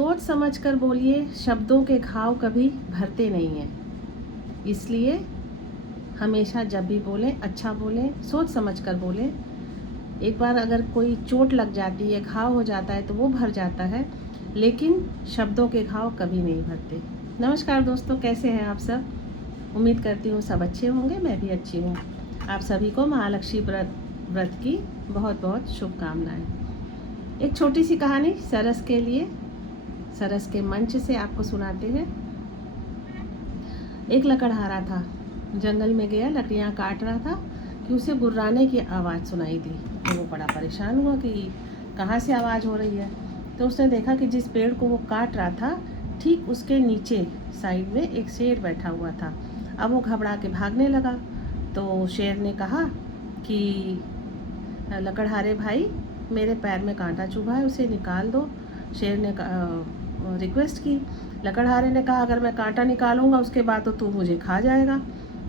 सोच समझ कर बोलिए, शब्दों के घाव कभी भरते नहीं हैं। इसलिए हमेशा जब भी बोलें अच्छा बोलें, सोच समझ कर बोलें। एक बार अगर कोई चोट लग जाती है, घाव हो जाता है तो वो भर जाता है, लेकिन शब्दों के घाव कभी नहीं भरते। नमस्कार दोस्तों, कैसे हैं आप सब? उम्मीद करती हूँ सब अच्छे होंगे, मैं भी अच्छी हूँ। आप सभी को महालक्ष्मी व्रत की बहुत बहुत शुभकामनाएं। एक छोटी सी कहानी सरस के लिए, सरस के मंच से आपको सुनाते हैं। एक लकड़हारा था, जंगल में गया, लकड़ियाँ काट रहा था कि उसे गुर्राने की आवाज़ सुनाई दी। तो वो बड़ा परेशान हुआ कि कहाँ से आवाज़ हो रही है। तो उसने देखा कि जिस पेड़ को वो काट रहा था, ठीक उसके नीचे साइड में एक शेर बैठा हुआ था। अब वो घबरा के भागने लगा। तो शेर ने कहा कि लकड़हारे भाई, मेरे पैर में कांटा चुभा है, उसे निकाल दो। शेर ने रिक्वेस्ट की। लकड़हारे ने कहा, अगर मैं कांटा निकालूंगा उसके बाद तो तू मुझे खा जाएगा।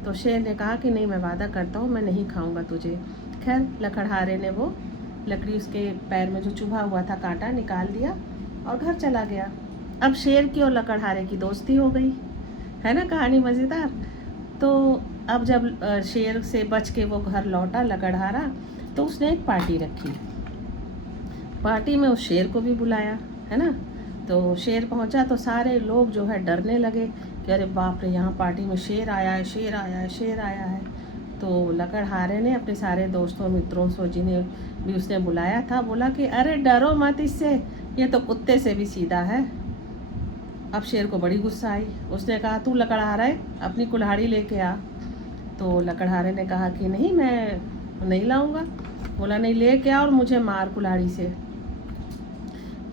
तो शेर ने कहा कि नहीं, मैं वादा करता हूँ, मैं नहीं खाऊंगा तुझे। खैर, लकड़हारे ने वो लकड़ी उसके पैर में जो चुभा हुआ था कांटा निकाल दिया और घर चला गया। अब शेर की और लकड़हारे की दोस्ती हो गई, है ना कहानी मज़ेदार। तो अब जब शेर से बच के वो घर लौटा लकड़हारा, तो उसने एक पार्टी रखी। पार्टी में उस शेर को भी बुलाया, है ना। तो शेर पहुंचा तो सारे लोग जो है डरने लगे कि अरे बाप रे, यहाँ पार्टी में शेर आया है, शेर आया है, शेर आया है। तो लकड़हारे ने अपने सारे दोस्तों मित्रों से, जिन्हें भी उसने बुलाया था, बोला कि अरे डरो मत इससे, ये तो कुत्ते से भी सीधा है। अब शेर को बड़ी गुस्सा आई। उसने कहा, तू लकड़हारा है, अपनी कुल्हाड़ी लेके आ। तो लकड़हारे ने कहा कि नहीं, मैं नहीं लाऊंगा। बोला, नहीं, लेके आ और मुझे मार कुल्हाड़ी से।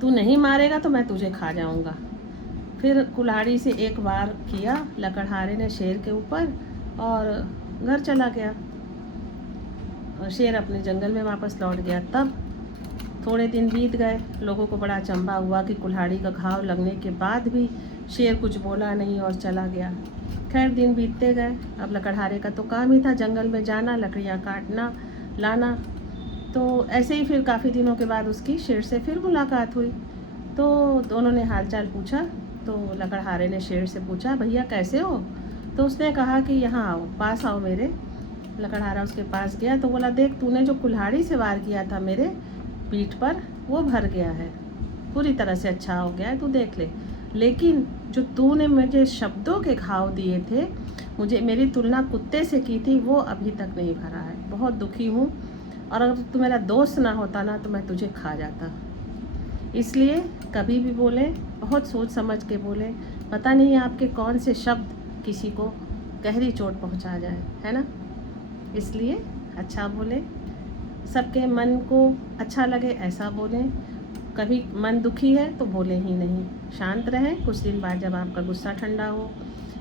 तू नहीं मारेगा तो मैं तुझे खा जाऊंगा। फिर कुल्हाड़ी से एक बार किया लकड़हारे ने शेर के ऊपर और घर चला गया। और शेर अपने जंगल में वापस लौट गया। तब थोड़े दिन बीत गए, लोगों को बड़ा अचंभा हुआ कि कुल्हाड़ी का घाव लगने के बाद भी शेर कुछ बोला नहीं और चला गया। खैर, दिन बीतते गए। अब लकड़हारे का तो काम ही था जंगल में जाना, लकड़ियाँ काटना, लाना। तो ऐसे ही फिर काफ़ी दिनों के बाद उसकी शेर से फिर मुलाकात हुई। तो दोनों ने हालचाल पूछा। तो लकड़हारे ने शेर से पूछा, भैया कैसे हो? तो उसने कहा कि यहाँ आओ, पास आओ मेरे। लकड़हारा उसके पास गया तो बोला, देख, तूने जो कुल्हाड़ी से वार किया था मेरे पीठ पर, वो भर गया है, पूरी तरह से अच्छा हो गया है, तू देख ले। लेकिन जो तूने मुझे शब्दों के घाव दिए थे, मुझे मेरी तुलना कुत्ते से की थी, वो अभी तक नहीं भरा है। बहुत दुखी हूँ, और अगर तू मेरा दोस्त ना होता ना तो मैं तुझे खा जाता। इसलिए कभी भी बोलें, बहुत सोच समझ के बोलें। पता नहीं आपके कौन से शब्द किसी को गहरी चोट पहुंचा जाए, है ना। इसलिए अच्छा बोलें, सबके मन को अच्छा लगे ऐसा बोलें। कभी मन दुखी है तो बोलें ही नहीं, शांत रहें। कुछ दिन बाद जब आपका गुस्सा ठंडा हो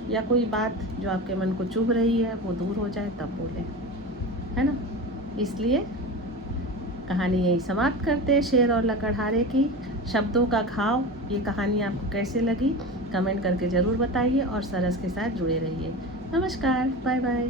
या कोई बात जो आपके मन को चुभ रही है वो दूर हो जाए, तब बोलें, है ना। इसलिए कहानी यही समाप्त करते हैं, शेर और लकड़हारे की, शब्दों का घाव। ये कहानी आपको कैसे लगी कमेंट करके ज़रूर बताइए और सरस के साथ जुड़े रहिए। नमस्कार, बाय बाय।